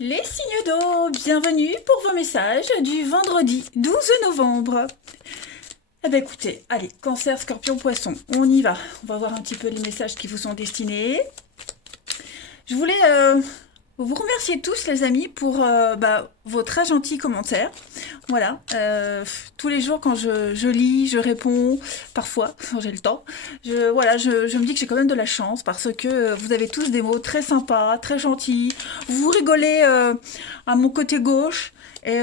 Les signes d'eau, bienvenue pour vos messages du vendredi 12 novembre. Eh bien écoutez, allez, cancer, scorpion, poisson, on y va. On va voir un petit peu les messages qui vous sont destinés. Je voulais vous remercier tous les amis pour vos très gentils commentaires. Voilà, tous les jours quand je lis, je réponds, parfois quand j'ai le temps. Je me dis que j'ai quand même de la chance parce que vous avez tous des mots très sympas, très gentils. Vous rigolez à mon côté gauche. Et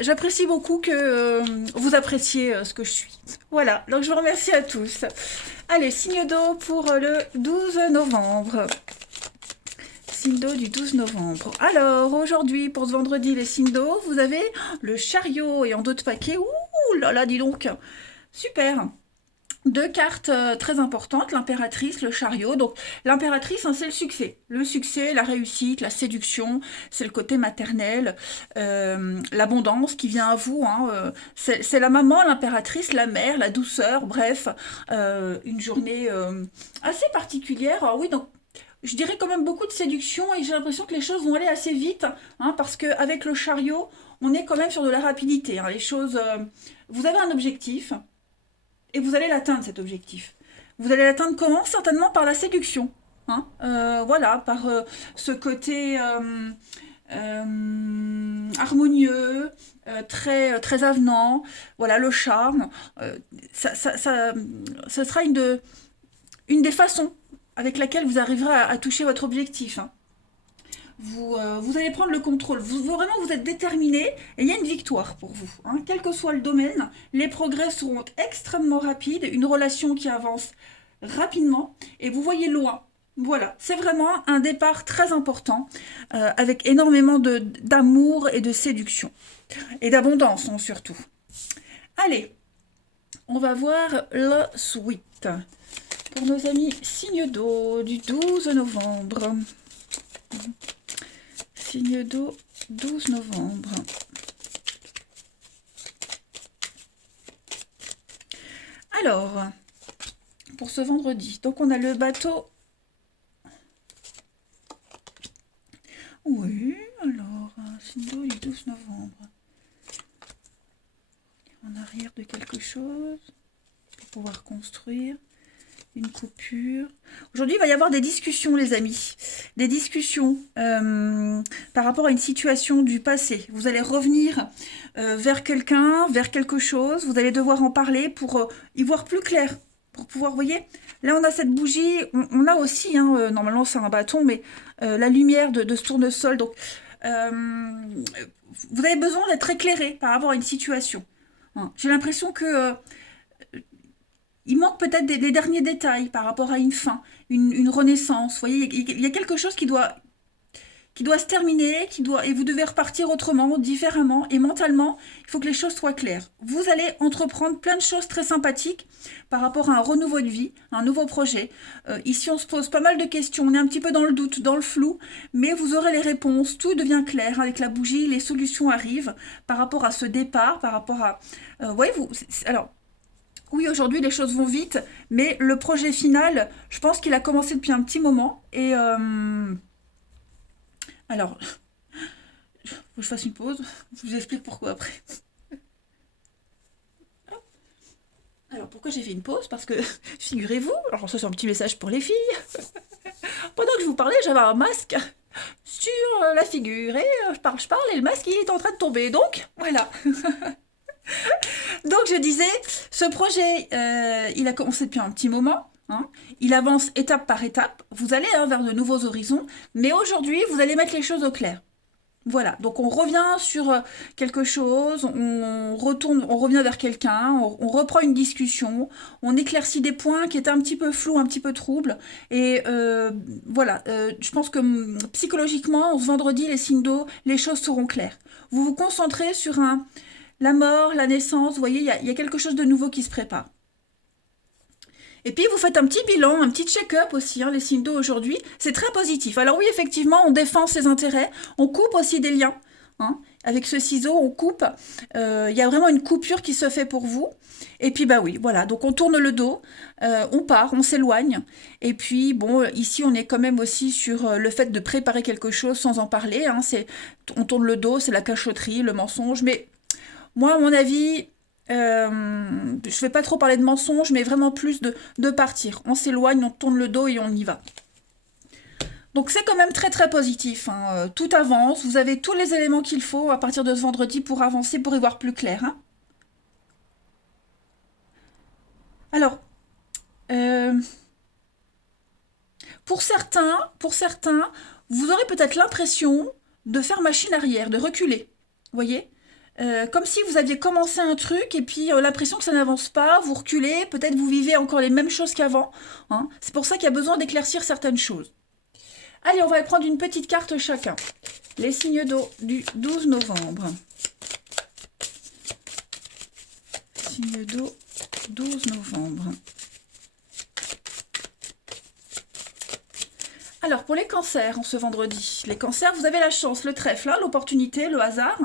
j'apprécie beaucoup que vous appréciez ce que je suis. Voilà, donc je vous remercie à tous. Allez, signe d'eau pour le 12 novembre. Signe d'eau du 12 novembre. Alors, aujourd'hui, pour ce vendredi, les signes d'eau, vous avez le chariot et en dos de paquet. Ouh là là, dis donc. Super. Deux cartes très importantes, l'impératrice, le chariot. Donc l'impératrice, hein, c'est le succès. Le succès, la réussite, la séduction, c'est le côté maternel, l'abondance qui vient à vous. Hein, c'est la maman, l'impératrice, la mère, la douceur, bref, une journée assez particulière. Alors oui, donc je dirais quand même beaucoup de séduction et j'ai l'impression que les choses vont aller assez vite, hein, parce qu'avec le chariot, on est quand même sur de la rapidité. Hein, les choses, vous avez un objectif et vous allez l'atteindre cet objectif. Vous allez l'atteindre comment? Certainement par la séduction. Hein, voilà, par ce côté harmonieux, très avenant, voilà, le charme. Ça sera une des façons avec laquelle vous arriverez à toucher votre objectif. Hein. Vous allez prendre le contrôle. Vraiment, vous êtes déterminé et il y a une victoire pour vous. Hein. Quel que soit le domaine, les progrès seront extrêmement rapides, une relation qui avance rapidement et vous voyez loin. Voilà, c'est vraiment un départ très important avec énormément d'amour et de séduction. Et d'abondance, hein, surtout. Allez, on va voir la suite. Pour nos amis signe d'eau du 12 novembre. Signe d'eau 12 novembre. Alors, pour ce vendredi, donc on a le bateau. Oui, alors, signe d'eau du 12 novembre. En arrière de quelque chose pour pouvoir construire. Une coupure. Aujourd'hui, il va y avoir des discussions, les amis. Des discussions par rapport à une situation du passé. Vous allez revenir vers quelqu'un, vers quelque chose. Vous allez devoir en parler pour y voir plus clair. Pour pouvoir, vous voyez, là, on a cette bougie. On a aussi, hein, normalement, c'est un bâton, mais la lumière de ce tournesol. Donc, vous avez besoin d'être éclairé par rapport à une situation. Hein. J'ai l'impression que il manque peut-être des derniers détails par rapport à une fin, une renaissance. Vous voyez, il y a quelque chose qui doit se terminer, et vous devez repartir autrement, différemment, et mentalement, il faut que les choses soient claires. Vous allez entreprendre plein de choses très sympathiques par rapport à un renouveau de vie, un nouveau projet. Ici, on se pose pas mal de questions, on est un petit peu dans le doute, dans le flou, mais vous aurez les réponses, tout devient clair avec la bougie, les solutions arrivent par rapport à ce départ, par rapport à... voyez-vous, alors... Oui, aujourd'hui les choses vont vite, mais le projet final, je pense qu'il a commencé depuis un petit moment. Et alors, faut que je fasse une pause. Je vous explique pourquoi après. Alors pourquoi j'ai fait une pause? Parce que figurez-vous, alors ça c'est un petit message pour les filles. Pendant que je vous parlais, j'avais un masque sur la figure et je parle et le masque il est en train de tomber. Donc voilà. Donc je disais, ce projet, il a commencé depuis un petit moment. Hein. Il avance étape par étape. Vous allez vers de nouveaux horizons, mais aujourd'hui, vous allez mettre les choses au clair. Voilà, donc on revient sur quelque chose, on retourne, on revient vers quelqu'un, on reprend une discussion, on éclaircit des points qui étaient un petit peu flous, un petit peu troubles. Et voilà, je pense que psychologiquement, ce vendredi, les signes d'eau, les choses seront claires. Vous vous concentrez sur la mort, la naissance, vous voyez, il y a quelque chose de nouveau qui se prépare. Et puis vous faites un petit bilan, un petit check-up aussi, hein, les signes d'eau aujourd'hui, c'est très positif. Alors oui, effectivement, on défend ses intérêts, on coupe aussi des liens, hein, avec ce ciseau, on coupe. Il y a vraiment une coupure qui se fait pour vous. Et puis, bah oui, voilà. Donc, on tourne le dos, on part, on s'éloigne. Et puis, bon, ici, on est quand même aussi sur le fait de préparer quelque chose sans en parler. Hein. On tourne le dos, c'est la cachotterie, le mensonge. Mais moi, à mon avis, je ne vais pas trop parler de mensonge, mais vraiment plus de partir. On s'éloigne, on tourne le dos et on y va. Donc c'est quand même très très positif, hein. Tout avance, vous avez tous les éléments qu'il faut à partir de ce vendredi pour avancer, pour y voir plus clair, hein. Alors, euh, pour certains, vous aurez peut-être l'impression de faire machine arrière, de reculer, vous voyez. Comme si vous aviez commencé un truc et puis l'impression que ça n'avance pas, vous reculez, peut-être vous vivez encore les mêmes choses qu'avant, hein. C'est pour ça qu'il y a besoin d'éclaircir certaines choses. Allez, on va prendre une petite carte chacun. Les signes d'eau du 12 novembre. Signes d'eau 12 novembre. Alors, pour les cancers, en ce vendredi, les cancers, vous avez la chance, le trèfle, hein, l'opportunité, le hasard,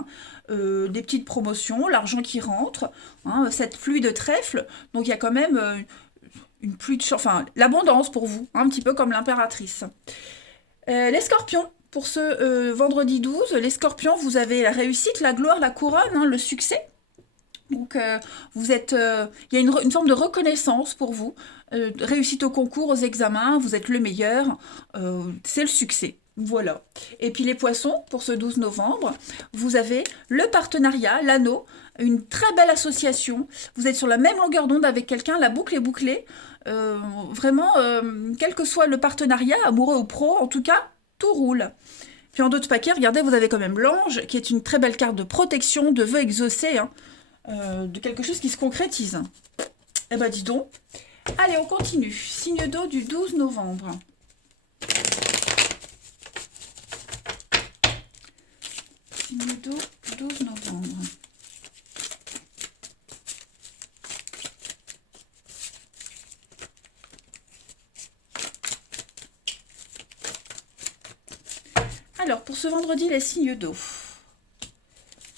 des petites promotions, l'argent qui rentre, hein, cette pluie de trèfle. Donc, il y a quand même une pluie de chance, enfin, l'abondance pour vous, hein, un petit peu comme l'impératrice. Les scorpions, pour ce vendredi 12, les scorpions, vous avez la réussite, la gloire, la couronne, hein, le succès. Donc, vous êtes, il y a une forme de reconnaissance pour vous. Réussite au concours, aux examens, vous êtes le meilleur. C'est le succès. Voilà. Et puis les poissons, pour ce 12 novembre, vous avez le partenariat, l'anneau, une très belle association. Vous êtes sur la même longueur d'onde avec quelqu'un, la boucle est bouclée. Vraiment, quel que soit le partenariat, amoureux ou pro, en tout cas, tout roule. Puis en d'autres paquets, regardez, vous avez quand même l'ange, qui est une très belle carte de protection, de vœux exaucés, hein, de quelque chose qui se concrétise. Eh ben dis donc. Allez, on continue. Signe d'eau du 12 novembre. Signe d'eau 12 novembre. Alors, pour ce vendredi, les signes d'eau.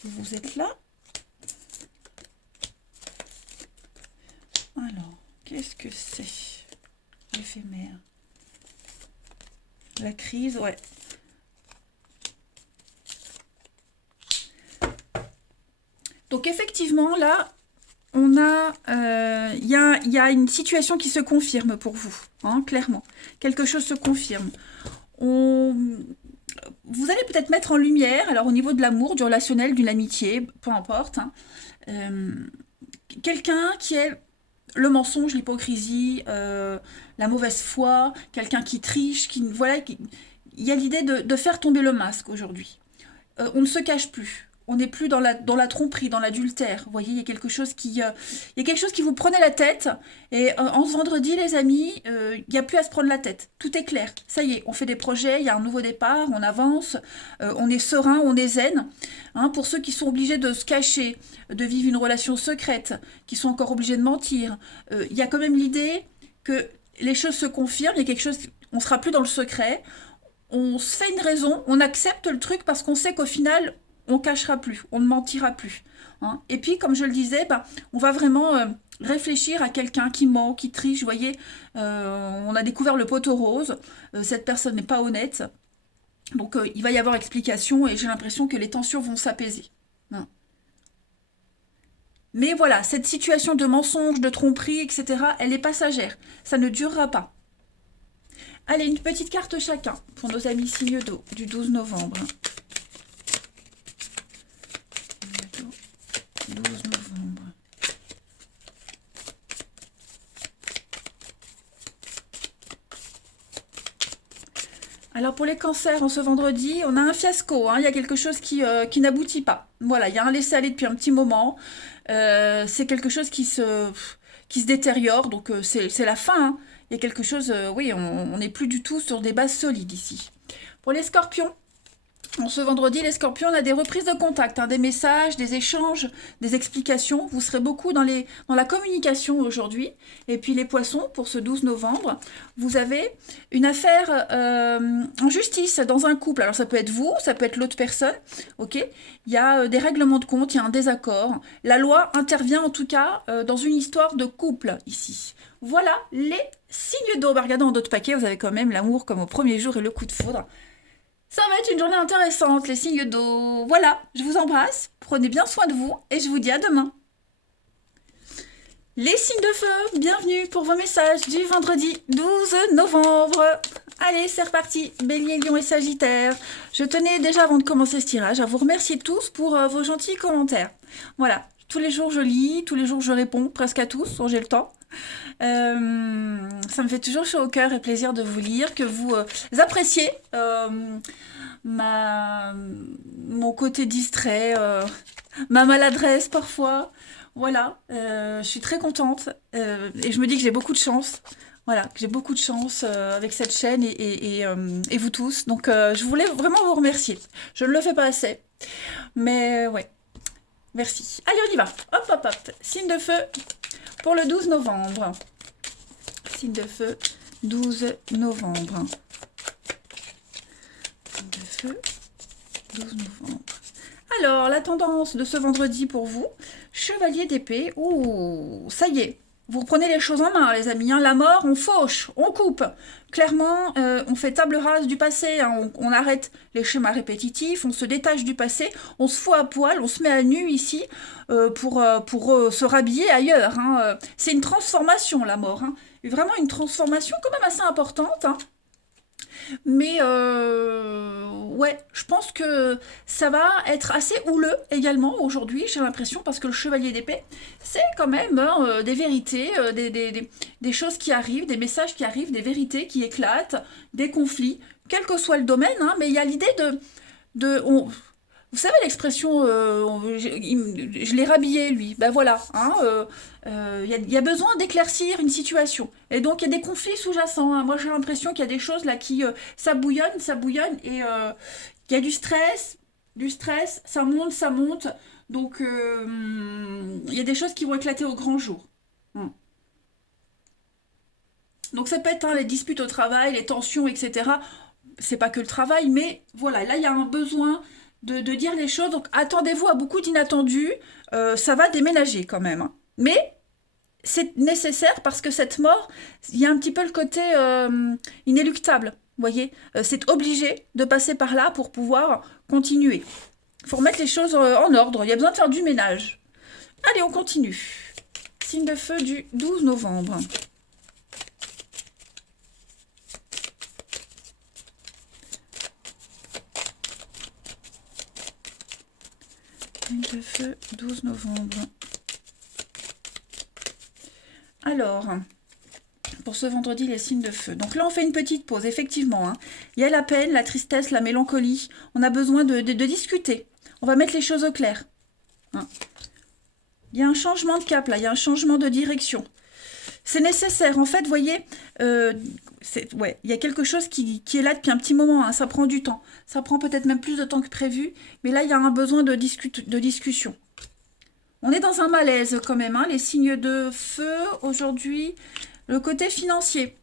Vous êtes là. Alors, qu'est-ce que c'est? Éphémère. La crise, ouais. Donc, effectivement, là, on a, y a une situation qui se confirme pour vous, hein, clairement. Quelque chose se confirme. Vous allez peut-être mettre en lumière, alors au niveau de l'amour, du relationnel, d'une amitié, peu importe, hein, quelqu'un qui est le mensonge, l'hypocrisie, la mauvaise foi, quelqu'un qui triche, voilà, il y a l'idée de faire tomber le masque aujourd'hui. On ne se cache plus. On n'est plus dans la tromperie, dans l'adultère. Vous voyez, il y a quelque chose qui vous prenait la tête. Et en ce vendredi, les amis, il n'y a plus à se prendre la tête. Tout est clair. Ça y est, on fait des projets, il y a un nouveau départ, on avance, on est serein, on est zen. Hein, pour ceux qui sont obligés de se cacher, de vivre une relation secrète, qui sont encore obligés de mentir, il y a quand même l'idée que les choses se confirment, il y a quelque chose, on ne sera plus dans le secret. On se fait une raison, on accepte le truc parce qu'on sait qu'au final, on cachera plus, on ne mentira plus, hein. Et puis, comme je le disais, on va vraiment réfléchir à quelqu'un qui ment, qui triche. Vous voyez, on a découvert le poteau rose, cette personne n'est pas honnête. Donc, il va y avoir explication et j'ai l'impression que les tensions vont s'apaiser, hein. Mais voilà, cette situation de mensonge, de tromperie, etc., elle est passagère. Ça ne durera pas. Allez, une petite carte chacun pour nos amis signes d'eau du 12 novembre. 12 novembre. Alors pour les cancers, en ce vendredi, on a un fiasco, hein. Il y a quelque chose qui n'aboutit pas. Voilà, il y a un laisser-aller depuis un petit moment. C'est quelque chose qui se détériore, donc c'est la fin, hein. Il y a quelque chose, oui, on n'est plus du tout sur des bases solides ici. Pour les scorpions, Ce vendredi, les scorpions, on a des reprises de contact, hein, des messages, des échanges, des explications. Vous serez beaucoup dans la communication aujourd'hui. Et puis les poissons, pour ce 12 novembre, vous avez une affaire en justice dans un couple. Alors ça peut être vous, ça peut être l'autre personne. Ok. Il y a des règlements de compte, il y a un désaccord. La loi intervient en tout cas dans une histoire de couple ici. Voilà les signes d'eau. Bah, regardez en d'autres paquets, vous avez quand même l'amour comme au premier jour et le coup de foudre. Ça va être une journée intéressante, les signes d'eau. Voilà, je vous embrasse, prenez bien soin de vous et je vous dis à demain. Les signes de feu, bienvenue pour vos messages du vendredi 12 novembre. Allez, c'est reparti, Bélier, Lion et Sagittaire. Je tenais déjà avant de commencer ce tirage à vous remercier tous pour vos gentils commentaires. Voilà, tous les jours je lis, tous les jours je réponds, presque à tous, quand j'ai le temps. Ça me fait toujours chaud au cœur et plaisir de vous lire, que vous appréciez mon côté distrait, ma maladresse parfois. Voilà, je suis très contente et je me dis que j'ai beaucoup de chance. Voilà, que j'ai beaucoup de chance avec cette chaîne et vous tous. Donc je voulais vraiment vous remercier. Je ne le fais pas assez, mais ouais, merci. Allez, on y va. Hop, hop, hop. Signe de feu pour le 12 novembre. Signe de feu, 12 novembre. Signe de feu, 12 novembre. Alors, la tendance de ce vendredi pour vous, chevalier d'épée. Ouh, ça y est, vous reprenez les choses en main, les amis. Hein. La mort, on fauche, on coupe. Clairement, on fait table rase du passé. Hein. On arrête les schémas répétitifs, on se détache du passé, on se fout à poil, on se met à nu ici pour se rhabiller ailleurs. Hein. C'est une transformation, la mort. Hein. Vraiment une transformation quand même assez importante. Hein. Mais ouais, je pense que ça va être assez houleux également aujourd'hui, j'ai l'impression, parce que le chevalier d'épée, c'est quand même des vérités, des choses qui arrivent, des messages qui arrivent, des vérités qui éclatent, des conflits, quel que soit le domaine, hein, mais il y a l'idée vous savez l'expression je l'ai rhabillé lui, ben voilà, hein, y a besoin d'éclaircir une situation. Et donc il y a des conflits sous-jacents. Hein. Moi j'ai l'impression qu'il y a des choses là qui ça bouillonne et il y a du stress, ça monte, ça monte. Donc il y a des choses qui vont éclater au grand jour. Hum. Donc ça peut être hein, les disputes au travail, les tensions, etc. C'est pas que le travail, mais voilà, là il y a un besoin de dire les choses. Donc attendez-vous à beaucoup d'inattendus. Ça va déménager quand même. Hein. Mais c'est nécessaire parce que cette mort, il y a un petit peu le côté inéluctable. Vous voyez, c'est obligé de passer par là pour pouvoir continuer. Il faut remettre les choses en ordre. Il y a besoin de faire du ménage. Allez, on continue. Signe de feu du 12 novembre. Signe de feu, 12 novembre. Alors, pour ce vendredi, les signes de feu. Donc là, on fait une petite pause, effectivement. Hein. Il y a la peine, la tristesse, la mélancolie. On a besoin de discuter. On va mettre les choses au clair. Hein. Il y a un changement de cap, là. Il y a un changement de direction. C'est nécessaire. En fait, vous voyez, ouais, il y a quelque chose qui est là depuis un petit moment. Hein. Ça prend du temps. Ça prend peut-être même plus de temps que prévu. Mais là, il y a un besoin de discussion. On est dans un malaise quand même. Hein. Les signes de feu, aujourd'hui, le côté financier.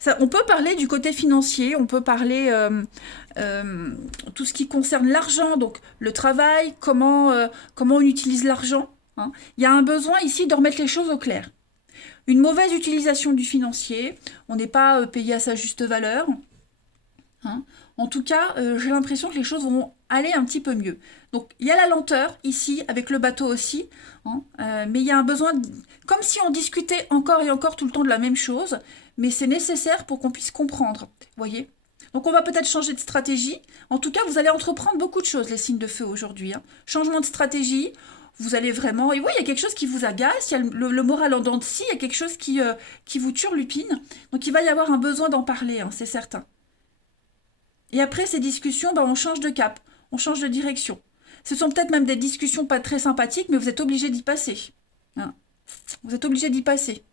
Ça, on peut parler du côté financier. On peut parler tout ce qui concerne l'argent. Donc, le travail, comment on utilise l'argent. Hein. Il y a un besoin ici de remettre les choses au clair. Une mauvaise utilisation du financier, on n'est pas payé à sa juste valeur. Hein. En tout cas, j'ai l'impression que les choses vont aller un petit peu mieux. Donc, il y a la lenteur ici, avec le bateau aussi, hein, mais il y a un besoin, comme si on discutait encore et encore tout le temps de la même chose, mais c'est nécessaire pour qu'on puisse comprendre, voyez. Donc, on va peut-être changer de stratégie. En tout cas, vous allez entreprendre beaucoup de choses, les signes de feu aujourd'hui. Hein. Changement de stratégie. Vous allez vraiment... Et oui, il y a quelque chose qui vous agace, il y a le moral en dents de scie, il y a quelque chose qui vous turlupine. Donc il va y avoir un besoin d'en parler, hein, c'est certain. Et après ces discussions, on change de cap, on change de direction. Ce sont peut-être même des discussions pas très sympathiques, mais vous êtes obligé d'y passer. Hein. Vous êtes obligé d'y passer.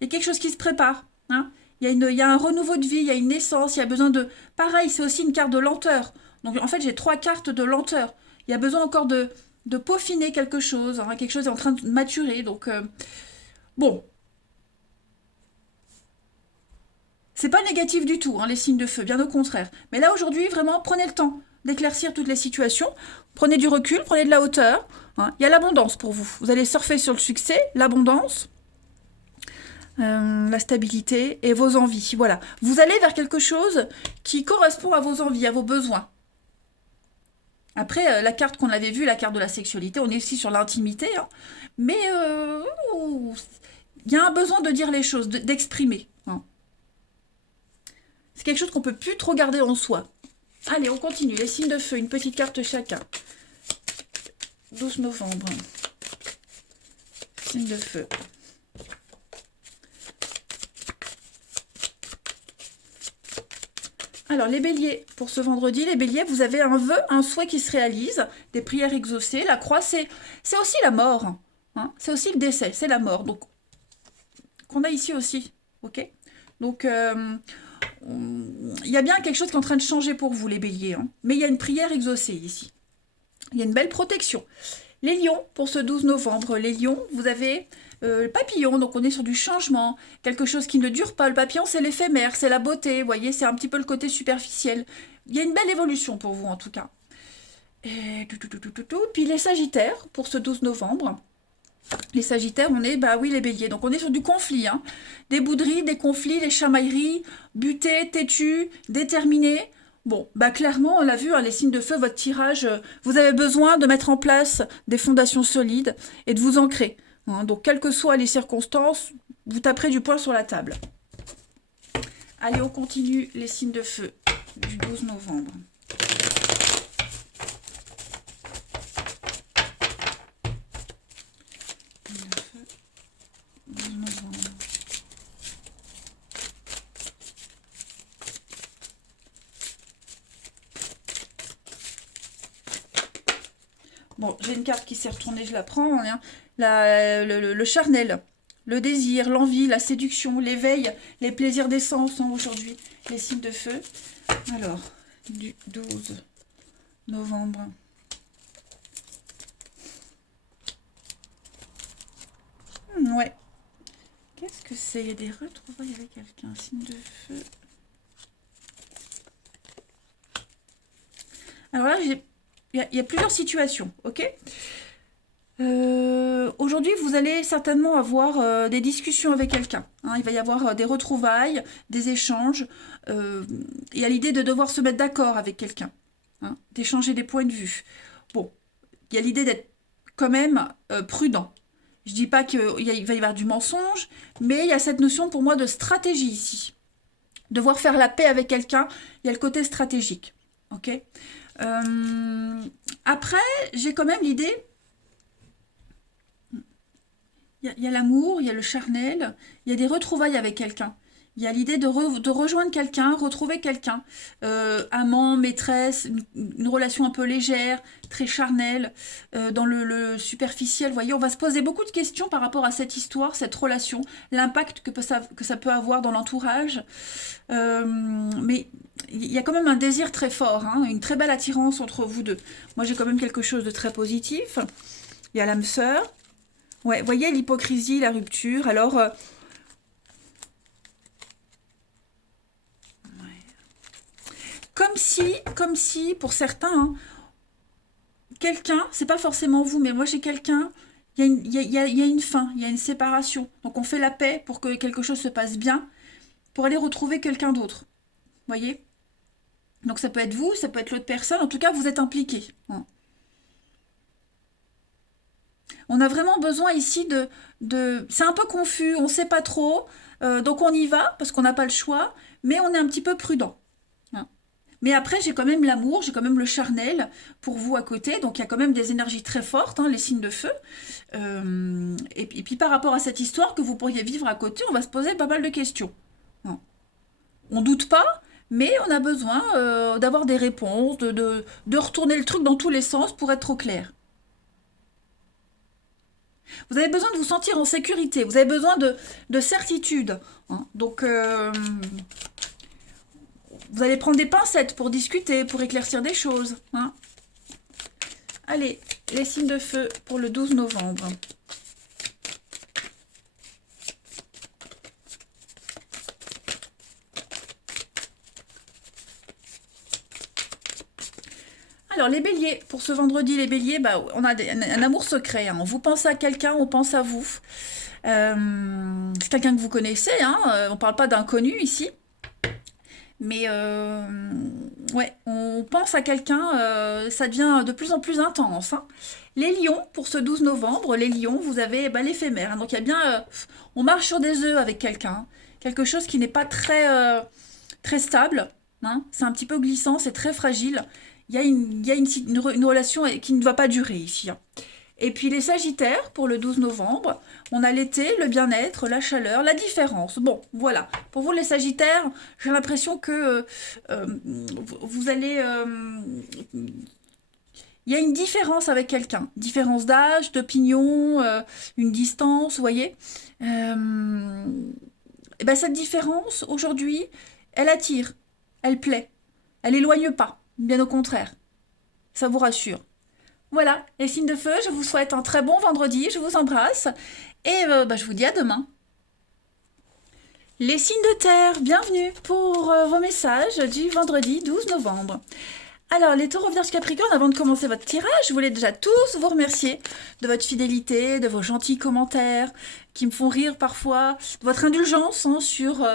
Il y a quelque chose qui se prépare. Hein. Il y a un renouveau de vie, il y a une naissance, il y a besoin de... Pareil, c'est aussi une carte de lenteur. Donc en fait, j'ai 3 cartes de lenteur. Il y a besoin encore de peaufiner quelque chose. Hein, quelque chose est en train de maturer. Donc, bon. C'est pas négatif du tout, hein, les signes de feu, bien au contraire. Mais là, aujourd'hui, vraiment, prenez le temps d'éclaircir toutes les situations. Prenez du recul, prenez de la hauteur. Hein. Il y a l'abondance pour vous. Vous allez surfer sur le succès, l'abondance, la stabilité et vos envies. Voilà. Vous allez vers quelque chose qui correspond à vos envies, à vos besoins. Après, la carte qu'on avait vue, la carte de la sexualité, on est ici sur l'intimité. Hein. Mais il y a un besoin de dire les choses, d'exprimer. Hein. C'est quelque chose qu'on peut plus trop garder en soi. Allez, on continue. Les signes de feu, une petite carte chacun. 12 novembre. Signes de feu. Alors, les béliers, pour ce vendredi, les béliers, vous avez un vœu, un souhait qui se réalise, des prières exaucées. La croix, c'est aussi la mort. Hein, c'est aussi le décès, c'est la mort. Donc, qu'on a ici aussi. Ok. Donc, il y a bien quelque chose qui est en train de changer pour vous, les béliers. Hein. Mais il y a une prière exaucée ici. Il y a une belle protection. Les lions, pour ce 12 novembre, les lions, vous avez le papillon, donc on est sur du changement, quelque chose qui ne dure pas. Le papillon, c'est l'éphémère, c'est la beauté, vous voyez, c'est un petit peu le côté superficiel. Il y a une belle évolution pour vous, en tout cas. Et puis les sagittaires, pour ce 12 novembre, les sagittaires, on est, bah oui, les béliers. Donc on est sur du conflit, hein. Des bouderies, des conflits, des chamailleries, butés, têtus, déterminés. Bon, bah clairement, on l'a vu, hein, les signes de feu, votre tirage, vous avez besoin de mettre en place des fondations solides et de vous ancrer. Hein. Donc, quelles que soient les circonstances, vous taperez du poing sur la table. Allez, on continue les signes de feu du 12 novembre. Bon, j'ai une carte qui s'est retournée, je la prends. Hein. Le charnel, le désir, l'envie, la séduction, l'éveil, les plaisirs des sens, hein, aujourd'hui, les signes de feu. Alors, du 12 novembre. Ouais. Qu'est-ce que c'est? Il y a des retrouvailles avec quelqu'un, signe de feu. Alors là, il y a plusieurs situations, ok? Aujourd'hui, vous allez certainement avoir des discussions avec quelqu'un. Hein. Il va y avoir des retrouvailles, des échanges. Il y a l'idée de devoir se mettre d'accord avec quelqu'un, hein, d'échanger des points de vue. Bon, il y a l'idée d'être quand même prudent. Je dis pas qu'il va y avoir du mensonge, mais il y a cette notion pour moi de stratégie ici. Devoir faire la paix avec quelqu'un, il y a le côté stratégique, ok? Après, j'ai quand même l'idée, il y a l'amour, il y a le charnel, il y a des retrouvailles avec quelqu'un. Il y a l'idée de rejoindre quelqu'un, retrouver quelqu'un, amant, maîtresse, une relation un peu légère, très charnelle, dans le superficiel. Vous voyez, on va se poser beaucoup de questions par rapport à cette histoire, cette relation, l'impact que ça peut avoir dans l'entourage. Mais il y a quand même un désir très fort, hein, une très belle attirance entre vous deux. Moi, j'ai quand même quelque chose de très positif. Il y a l'âme sœur. Ouais, vous voyez l'hypocrisie, la rupture. Alors, comme si, pour certains, hein, quelqu'un, c'est pas forcément vous, mais moi j'ai quelqu'un, il y a une fin, il y a une séparation. Donc on fait la paix pour que quelque chose se passe bien, pour aller retrouver quelqu'un d'autre. Vous voyez? Donc ça peut être vous, ça peut être l'autre personne, en tout cas vous êtes impliqué. Hein. On a vraiment besoin ici c'est un peu confus, on ne sait pas trop, donc on y va parce qu'on n'a pas le choix, mais on est un petit peu prudent. Hein. Mais après, j'ai quand même l'amour, j'ai quand même le charnel pour vous à côté, donc il y a quand même des énergies très fortes, hein, les signes de feu. Et puis par rapport à cette histoire que vous pourriez vivre à côté, on va se poser pas mal de questions. Hein. On doute pas, mais on a besoin d'avoir des réponses, de retourner le truc dans tous les sens pour être au clair. Vous avez besoin de vous sentir en sécurité, vous avez besoin de certitude. Hein. Donc, vous allez prendre des pincettes pour discuter, pour éclaircir des choses. Hein. Allez, les signes de feu pour le 12 novembre. Alors, les béliers, pour ce vendredi, les béliers, bah, on a un amour secret. Hein. Vous pensez à quelqu'un, on pense à vous. C'est quelqu'un que vous connaissez, hein. On ne parle pas d'inconnu ici. Mais ouais, on pense à quelqu'un, ça devient de plus en plus intense. Hein. Les lions, pour ce 12 novembre, les lions, vous avez bah, l'éphémère. Hein. Donc il y a bien, on marche sur des œufs avec quelqu'un. Hein. Quelque chose qui n'est pas très stable. Hein. C'est un petit peu glissant, c'est très fragile. Il y a une relation qui ne va pas durer ici. Hein. Et puis les sagittaires, pour le 12 novembre, on a l'été, le bien-être, la chaleur, la différence. Bon, voilà. Pour vous les sagittaires, j'ai l'impression que vous allez... il y a une différence avec quelqu'un. Différence d'âge, d'opinion, une distance, vous voyez. Et ben cette différence, aujourd'hui, elle attire, elle plaît, elle éloigne pas, bien au contraire. Ça vous rassure. Voilà, les signes de feu, je vous souhaite un très bon vendredi, je vous embrasse et bah, je vous dis à demain. Les signes de terre, bienvenue pour vos messages du vendredi 12 novembre. Alors, les taureaux vierges capricorne, avant de commencer votre tirage, je voulais déjà tous vous remercier de votre fidélité, de vos gentils commentaires qui me font rire parfois, de votre indulgence hein, sur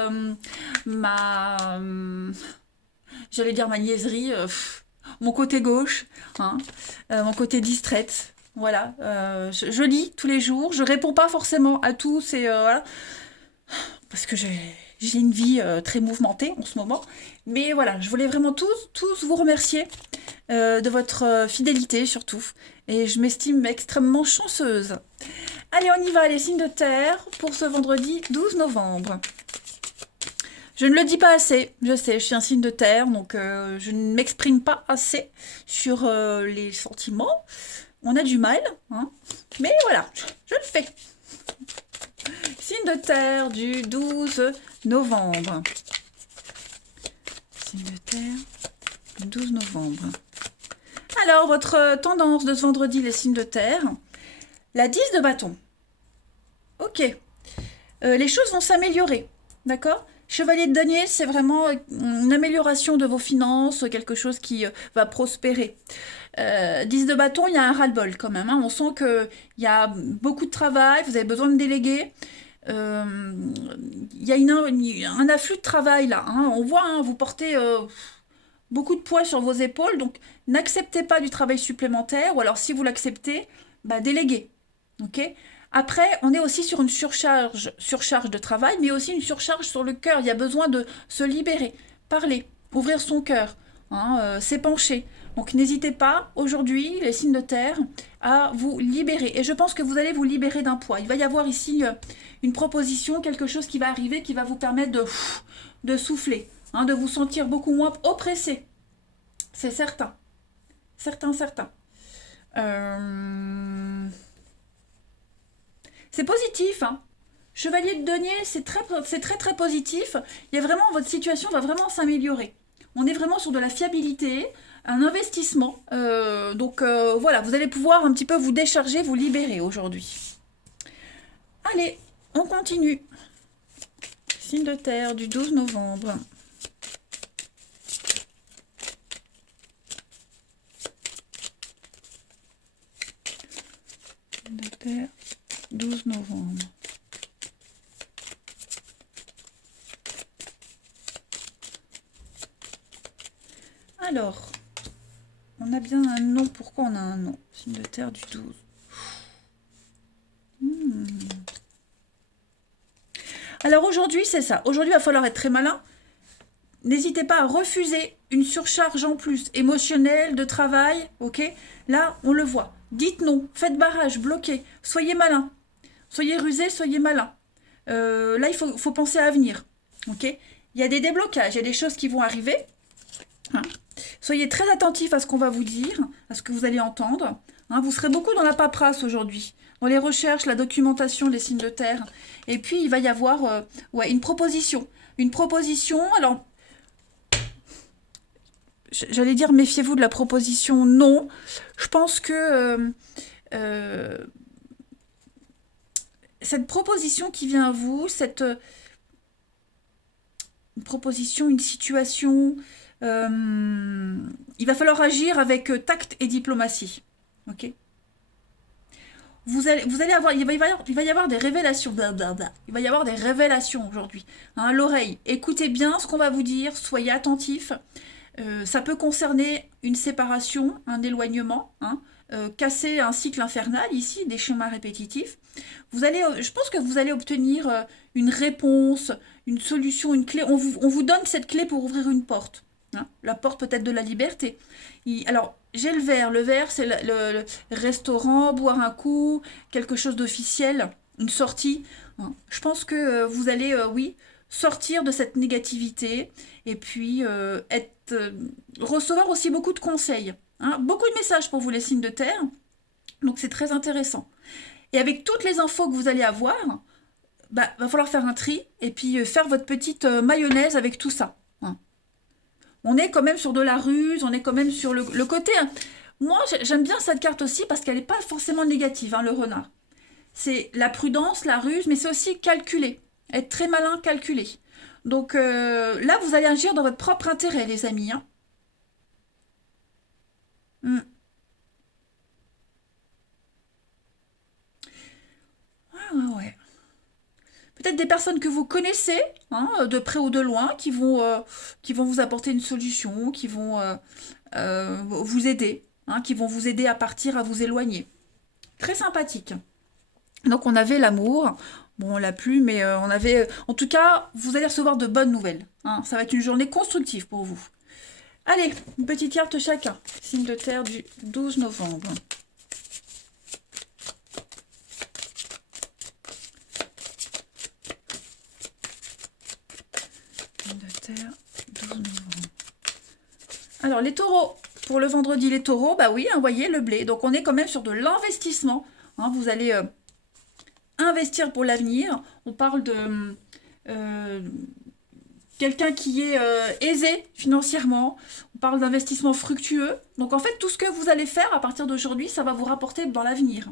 j'allais dire ma niaiserie, mon côté gauche, hein, mon côté distraite. Voilà, je lis tous les jours, je réponds pas forcément à tous et voilà, parce que j'ai une vie très mouvementée en ce moment. Mais voilà, je voulais vraiment tous vous remercier de votre fidélité surtout. Et je m'estime extrêmement chanceuse. Allez, on y va, les signes de terre pour ce vendredi 12 novembre. Je ne le dis pas assez, je sais, je suis un signe de terre, donc je ne m'exprime pas assez sur les sentiments. On a du mal, hein, mais voilà, je le fais. Signe de terre du 12 novembre. Signe de terre du 12 novembre. Alors, votre tendance de ce vendredi, les signes de terre. La 10 de bâton. Ok. Les choses vont s'améliorer, d'accord ? Chevalier de denier, c'est vraiment une amélioration de vos finances, quelque chose qui va prospérer. 10 de bâton, il y a un ras-le-bol quand même. Hein. On sent qu'il y a beaucoup de travail, vous avez besoin de déléguer. Il y a un afflux de travail là. Hein. On voit, hein, vous portez beaucoup de poids sur vos épaules, donc n'acceptez pas du travail supplémentaire, ou alors si vous l'acceptez, bah, déléguez. Ok ? Après, on est aussi sur une surcharge de travail, mais aussi une surcharge sur le cœur. Il y a besoin de se libérer, parler, ouvrir son cœur, hein, s'épancher. Donc n'hésitez pas, aujourd'hui, les signes de terre, à vous libérer. Et je pense que vous allez vous libérer d'un poids. Il va y avoir ici une proposition, quelque chose qui va arriver, qui va vous permettre de souffler, hein, de vous sentir beaucoup moins oppressé. C'est certain. Certain. C'est positif, hein. Chevalier de denier, c'est très positif. Il y a vraiment, votre situation va vraiment s'améliorer. On est vraiment sur de la fiabilité, un investissement. Donc voilà, vous allez pouvoir un petit peu vous décharger, vous libérer aujourd'hui. Allez, on continue. Signe de terre du 12 novembre. Signe de terre. 12 novembre. Alors, on a bien un nom. Pourquoi on a un nom? Signe de terre du 12. Alors aujourd'hui, c'est ça. Aujourd'hui, il va falloir être très malin. N'hésitez pas à refuser une surcharge en plus émotionnelle, de travail, ok? Là, on le voit. Dites non, faites barrage, bloquez, soyez malin. Soyez rusé, soyez malin. Là, il faut penser à l'avenir. Ok ? Il y a des déblocages, il y a des choses qui vont arriver. Hein. Soyez très attentifs à ce qu'on va vous dire, à ce que vous allez entendre. Hein, vous serez beaucoup dans la paperasse aujourd'hui, dans les recherches, la documentation des signes de terre. Et puis, il va y avoir une proposition. Une proposition, alors, j'allais dire méfiez-vous de la proposition, non. Je pense que euh, cette proposition qui vient à vous, cette une proposition, une situation, il va falloir agir avec tact et diplomatie. Ok. Vous allez avoir, il va y avoir des révélations. Blablabla. Il va y avoir des révélations aujourd'hui. Hein, l'oreille, écoutez bien ce qu'on va vous dire, soyez attentifs. Ça peut concerner une séparation, un éloignement, hein, casser un cycle infernal ici, des schémas répétitifs. Je pense que vous allez obtenir une réponse, une solution, une clé. On vous donne cette clé pour ouvrir une porte. Hein, la porte peut-être de la liberté. Alors, j'ai le verre. Le verre, c'est le restaurant, boire un coup, quelque chose d'officiel, une sortie. Hein. Je pense que vous allez, oui, sortir de cette négativité et puis recevoir aussi beaucoup de conseils. Hein, beaucoup de messages pour vous les signes de terre. Donc, c'est très intéressant. Et avec toutes les infos que vous allez avoir, bah, va falloir faire un tri et puis faire votre petite mayonnaise avec tout ça. Hein. On est quand même sur de la ruse, on est quand même sur le côté. Hein. Moi, j'aime bien cette carte aussi parce qu'elle n'est pas forcément négative, hein, le renard. C'est la prudence, la ruse, mais c'est aussi calculer. Être très malin, calculer. Donc là, vous allez agir dans votre propre intérêt, les amis. Hein. Hmm. Ouais, ouais, ouais. Peut-être des personnes que vous connaissez, hein, de près ou de loin, qui vont vous apporter une solution, qui vont vous aider, hein, qui vont vous aider à partir, à vous éloigner. Très sympathique. Donc on avait l'amour, bon on l'a plus, mais on avait... En tout cas, vous allez recevoir de bonnes nouvelles. Hein. Ça va être une journée constructive pour vous. Allez, une petite carte chacun. Signe de terre du 12 novembre. Signe de terre, 12 novembre. Alors les taureaux, pour le vendredi les taureaux, bah oui, hein, voyez le blé. Donc on est quand même sur de l'investissement. Hein, vous allez investir pour l'avenir. On parle de euh, quelqu'un qui est aisé financièrement. On parle d'investissement fructueux. Donc en fait, tout ce que vous allez faire à partir d'aujourd'hui, ça va vous rapporter dans l'avenir.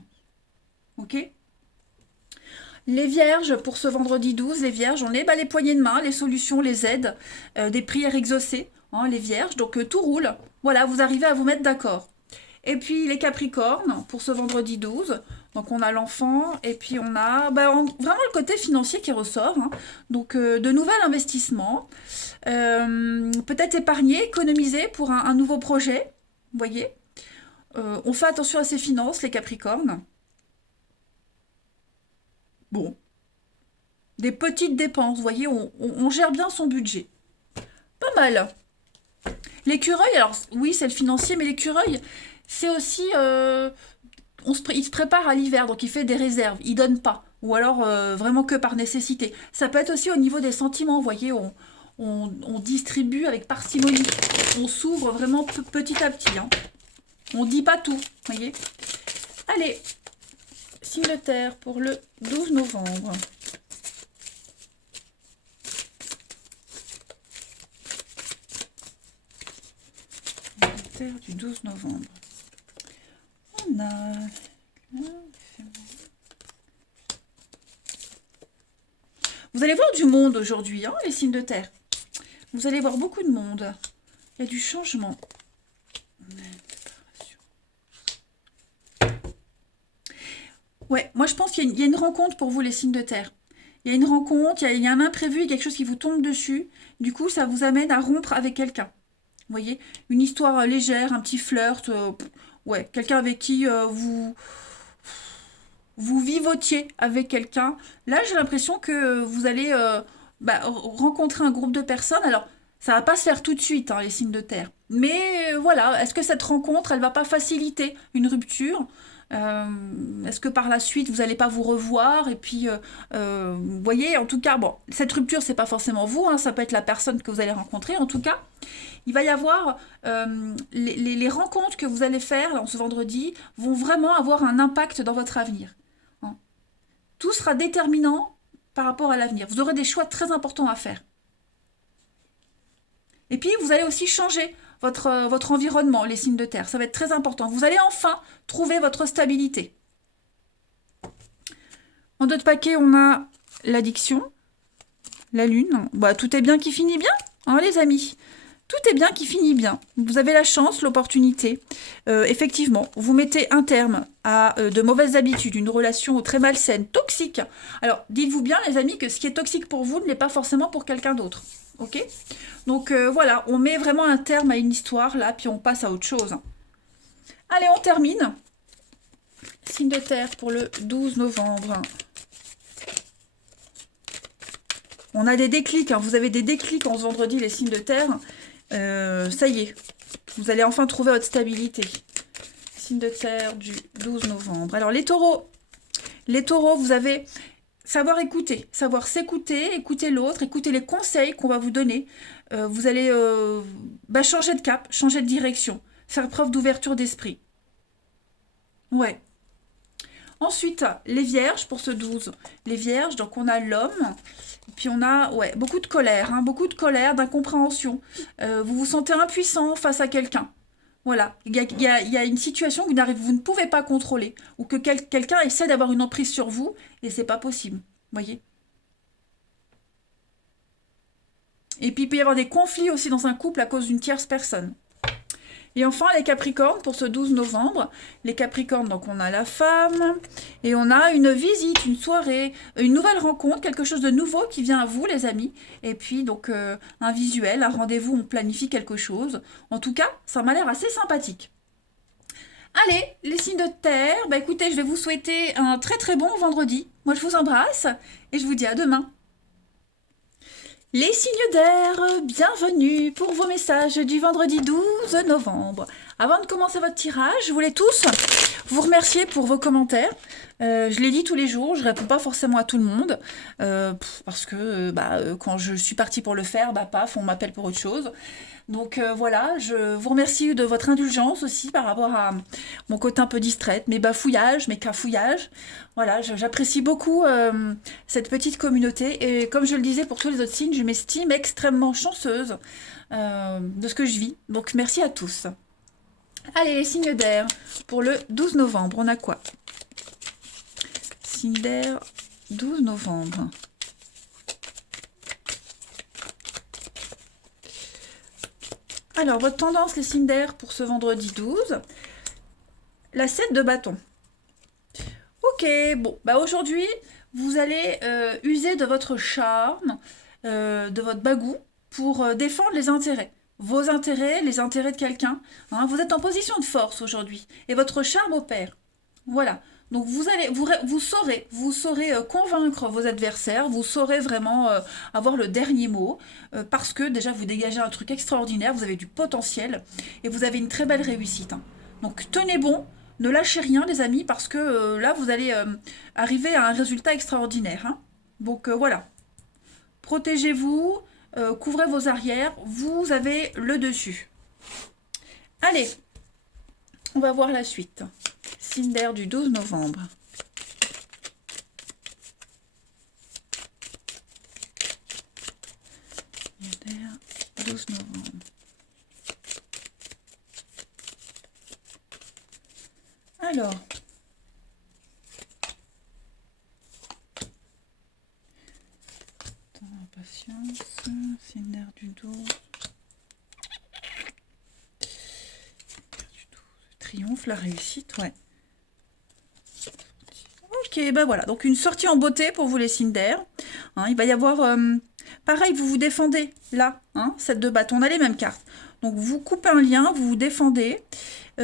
Ok. Les vierges, pour ce vendredi 12, les vierges, on est bah, les poignées de main, les solutions, les aides, des prières exaucées, hein, les vierges. Donc tout roule. Voilà, vous arrivez à vous mettre d'accord. Et puis les Capricornes, pour ce vendredi 12. Donc on a l'enfant et puis on a vraiment le côté financier qui ressort. Hein. Donc de nouveaux investissements. Peut-être épargner, économiser pour un nouveau projet. Vous voyez. On fait attention à ses finances, les Capricornes. Bon. Des petites dépenses, vous voyez, on gère bien son budget. Pas mal. L'écureuil, alors oui, c'est le financier, mais l'écureuil, c'est aussi il se prépare à l'hiver, donc il fait des réserves, il donne pas, ou alors vraiment que par nécessité. Ça peut être aussi au niveau des sentiments, vous voyez, on distribue avec parcimonie, on s'ouvre vraiment petit à petit. Hein. On dit pas tout, vous voyez. Allez, signe de terre pour le 12 novembre. Signe de terre du 12 novembre. On a... Vous allez voir du monde aujourd'hui, hein, les signes de terre. Vous allez voir beaucoup de monde. Il y a du changement. Ouais, moi je pense qu'il y a une rencontre pour vous, les signes de terre. Il y a une rencontre, il y a un imprévu, il y a quelque chose qui vous tombe dessus. Du coup, ça vous amène à rompre avec quelqu'un. Vous voyez, une histoire légère, un petit flirt. Ouais, quelqu'un avec qui vous vivotiez avec quelqu'un. Là, j'ai l'impression que vous allez rencontrer un groupe de personnes. Alors, ça va pas se faire tout de suite, hein, les signes de terre. Mais voilà, est-ce que cette rencontre, elle va pas faciliter une rupture? Est-ce que par la suite, vous n'allez pas vous revoir? Et puis, vous voyez, en tout cas, bon, cette rupture, c'est pas forcément vous, hein, ça peut être la personne que vous allez rencontrer. En tout cas, il va y avoir les rencontres que vous allez faire là, ce vendredi vont vraiment avoir un impact dans votre avenir. Hein. Tout sera déterminant par rapport à l'avenir. Vous aurez des choix très importants à faire. Et puis, vous allez aussi changer votre environnement, les signes de terre. Ça va être très important. Vous allez enfin trouver votre stabilité. En dos de paquet, on a l'addiction, la lune. Bah, tout est bien qui finit bien, hein, les amis. Tout est bien qui finit bien. Vous avez la chance, l'opportunité. Effectivement, vous mettez un terme à de mauvaises habitudes, une relation très malsaine, toxique. Alors, dites-vous bien, les amis, que ce qui est toxique pour vous ne l'est pas forcément pour quelqu'un d'autre. Ok? Donc, voilà, on met vraiment un terme à une histoire, là, puis on passe à autre chose. Allez, on termine. Signe de terre pour le 12 novembre. On a des déclics, hein. Vous avez des déclics en ce vendredi, les signes de terre. Ça y est, vous allez enfin trouver votre stabilité. Signe de terre du 12 novembre. Alors les taureaux, vous avez savoir écouter, savoir s'écouter, écouter l'autre, écouter les conseils qu'on va vous donner. Vous allez changer de cap, changer de direction, faire preuve d'ouverture d'esprit. Ouais. Ensuite, les vierges pour ce 12. Les vierges, donc on a l'homme, puis on a beaucoup de colère, hein, beaucoup de colère, d'incompréhension. Vous vous sentez impuissant face à quelqu'un. Voilà, il y a une situation que vous ne pouvez pas contrôler, ou que quelqu'un essaie d'avoir une emprise sur vous, et c'est pas possible. Voyez. Et puis il peut y avoir des conflits aussi dans un couple à cause d'une tierce personne. Et enfin, les Capricornes, pour ce 12 novembre. Les Capricornes, donc on a la femme, et on a une visite, une soirée, une nouvelle rencontre, quelque chose de nouveau qui vient à vous, les amis. Et puis, donc, un visuel, un rendez-vous, on planifie quelque chose. En tout cas, ça m'a l'air assez sympathique. Allez, les signes de terre, bah écoutez, je vais vous souhaiter un très très bon vendredi. Moi, je vous embrasse, et je vous dis à demain. Les signes d'air, bienvenue pour vos messages du vendredi 12 novembre. Avant de commencer votre tirage, je voulais tous vous remercier pour vos commentaires. Je l'ai dit tous les jours, je réponds pas forcément à tout le monde, parce que quand je suis partie pour le faire, paf, on m'appelle pour autre chose. Donc voilà, je vous remercie de votre indulgence aussi par rapport à mon côté un peu distraite, mes bafouillages, mes cafouillages. Voilà, j'apprécie beaucoup cette petite communauté et comme je le disais pour tous les autres signes, je m'estime extrêmement chanceuse de ce que je vis. Donc merci à tous. Allez, les signes d'air pour le 12 novembre, on a quoi? Signe d'air, 12 novembre. Alors, votre tendance, les signes d'air pour ce vendredi 12, la 7 de bâton. Ok, bon, aujourd'hui, vous allez user de votre charme, de votre bagou pour défendre les intérêts. Vos intérêts, les intérêts de quelqu'un. Hein, vous êtes en position de force aujourd'hui et votre charme opère. Voilà. Donc vous saurez convaincre vos adversaires, vous saurez vraiment avoir le dernier mot, parce que déjà vous dégagez un truc extraordinaire, vous avez du potentiel et vous avez une très belle réussite. Hein. Donc tenez bon, ne lâchez rien les amis, parce que là vous allez arriver à un résultat extraordinaire. Hein. Donc voilà, protégez-vous, couvrez vos arrières, vous avez le dessus. Allez, on va voir la suite. Signe d'air du 12 novembre. Signe d'air 12 novembre. Alors. Patience. Signe d'air du 12. Triomphe, la réussite, ouais. Ok, voilà, donc une sortie en beauté pour vous les signes d'air. Hein, il va y avoir, pareil, vous vous défendez, là, hein, cette deux bâtons, on a les mêmes cartes. Donc vous coupez un lien, vous vous défendez. Il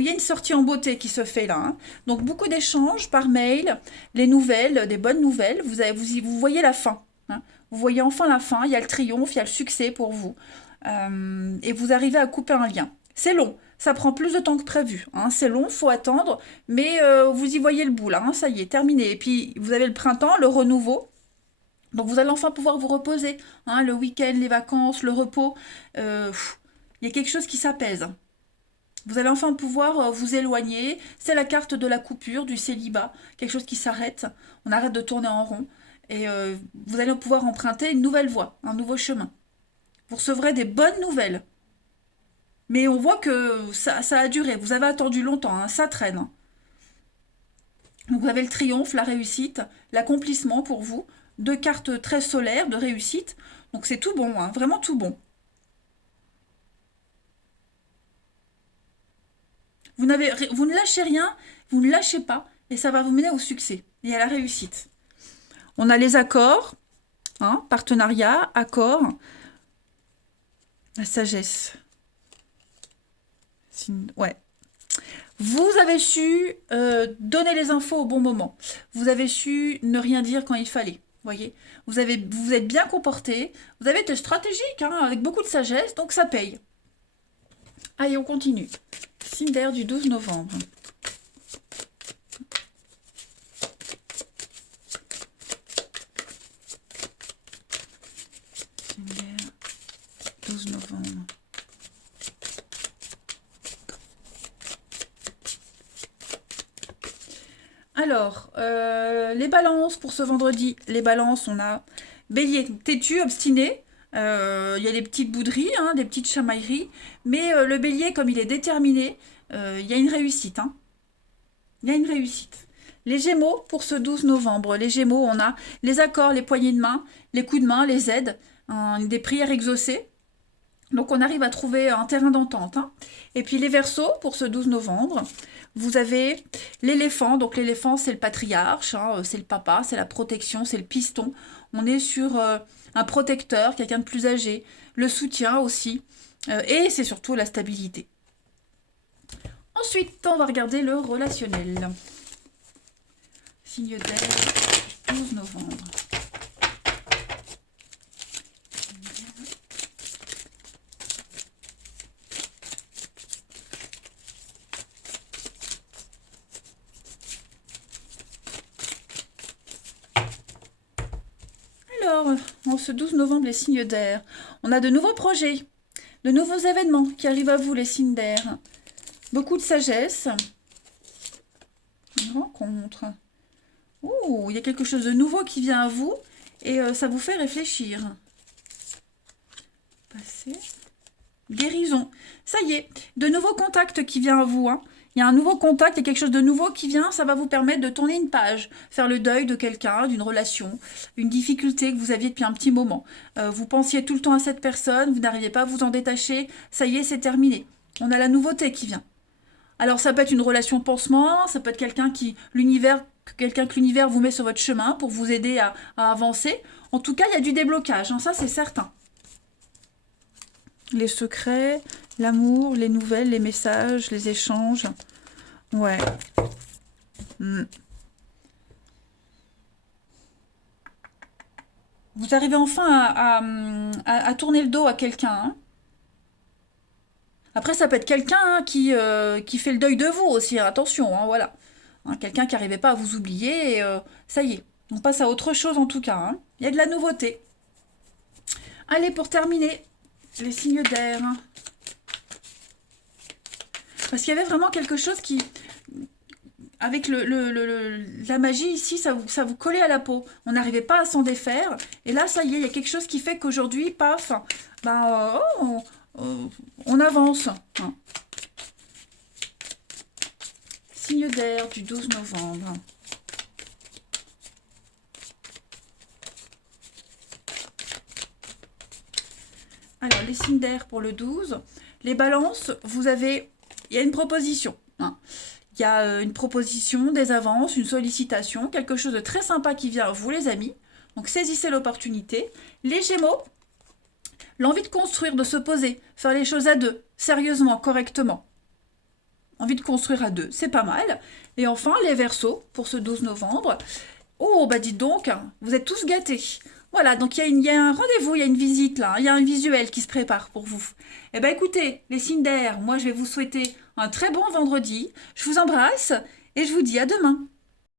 y a une sortie en beauté qui se fait là. Hein. Donc beaucoup d'échanges par mail, les nouvelles, des bonnes nouvelles. Vous voyez la fin. Hein. Vous voyez enfin la fin, il y a le triomphe, il y a le succès pour vous. Et vous arrivez à couper un lien. C'est long, ça prend plus de temps que prévu. Hein. C'est long, faut attendre, mais vous y voyez le bout là, hein. Ça y est, terminé. Et puis vous avez le printemps, le renouveau. Donc vous allez enfin pouvoir vous reposer. Hein. Le week-end, les vacances, le repos. Il y a quelque chose qui s'apaise. Vous allez enfin pouvoir vous éloigner. C'est la carte de la coupure, du célibat. Quelque chose qui s'arrête. On arrête de tourner en rond. Et vous allez pouvoir emprunter une nouvelle voie, un nouveau chemin. Vous recevrez des bonnes nouvelles. Mais on voit que ça a duré. Vous avez attendu longtemps, hein, ça traîne, hein. Donc vous avez le triomphe, la réussite, l'accomplissement pour vous. Deux cartes très solaires de réussite. Donc c'est tout bon, hein, vraiment tout bon. Vous ne lâchez rien, vous ne lâchez pas, et ça va vous mener au succès et à la réussite. On a les accords, hein, partenariat, accord, la sagesse. Ouais. Vous avez su donner les infos au bon moment. Vous avez su ne rien dire quand il fallait. Voyez, vous êtes bien comporté. Vous avez été stratégique, hein, avec beaucoup de sagesse, donc ça paye. Allez, on continue. Signe d'air du 12 novembre. Signe d'air, 12 novembre. Alors, les balances pour ce vendredi. Les balances, on a bélier, têtu, obstiné. Il y a des petites bouderies, hein, des petites chamailleries. Mais le bélier, comme il est déterminé, il y a une réussite, hein. Il y a une réussite. Les gémeaux pour ce 12 novembre. Les gémeaux, on a les accords, les poignées de main, les coups de main, les aides, hein, des prières exaucées. Donc on arrive à trouver un terrain d'entente, hein. Et puis les verseaux pour ce 12 novembre. Vous avez l'éléphant. Donc l'éléphant, c'est le patriarche, hein, c'est le papa, c'est la protection, c'est le piston. On est sur un protecteur, quelqu'un de plus âgé. Le soutien aussi. Et c'est surtout la stabilité. Ensuite, on va regarder le relationnel. Signe d'air, 12 novembre. Alors, en ce 12 novembre, les signes d'air, on a de nouveaux projets, de nouveaux événements qui arrivent à vous, les signes d'air. Beaucoup de sagesse. Une rencontre. Ouh, il y a quelque chose de nouveau qui vient à vous et ça vous fait réfléchir. Passer. Guérison. Ça y est, de nouveaux contacts qui viennent à vous, hein. Il y a un nouveau contact, il y a quelque chose de nouveau qui vient, ça va vous permettre de tourner une page, faire le deuil de quelqu'un, d'une relation, une difficulté que vous aviez depuis un petit moment. Vous pensiez tout le temps à cette personne, vous n'arriviez pas à vous en détacher, ça y est, c'est terminé. On a la nouveauté qui vient. Alors ça peut être une relation pansement, ça peut être quelqu'un que l'univers vous met sur votre chemin pour vous aider à avancer. En tout cas, il y a du déblocage, hein, ça c'est certain. Les secrets, l'amour, les nouvelles, les messages, les échanges. Ouais. Vous arrivez enfin à tourner le dos à quelqu'un, hein. Après, ça peut être quelqu'un, hein, qui fait le deuil de vous aussi, hein, attention, hein, voilà. Hein, quelqu'un qui n'arrivait pas à vous oublier, et ça y est. On passe à autre chose en tout cas, hein. Il y a de la nouveauté. Allez, pour terminer, les signes d'air, hein. Parce qu'il y avait vraiment quelque chose qui, avec la magie ici, ça vous collait à la peau. On n'arrivait pas à s'en défaire. Et là, ça y est, il y a quelque chose qui fait qu'aujourd'hui, paf, ben, on avance, hein. Signe d'air du 12 novembre. Alors, les signes d'air pour le 12. Les balances, il y a une proposition, hein. Il y a une proposition, des avances, une sollicitation, quelque chose de très sympa qui vient à vous, les amis. Donc, saisissez l'opportunité. Les gémeaux, l'envie de construire, de se poser, faire les choses à deux, sérieusement, correctement. Envie de construire à deux, c'est pas mal. Et enfin, les verseaux, pour ce 12 novembre. Oh, bah dites donc, vous êtes tous gâtés. Voilà, donc il y a un rendez-vous, il y a une visite là, il y a un visuel qui se prépare pour vous. Eh bien écoutez, les signes d'air, moi je vais vous souhaiter un très bon vendredi. Je vous embrasse et je vous dis à demain.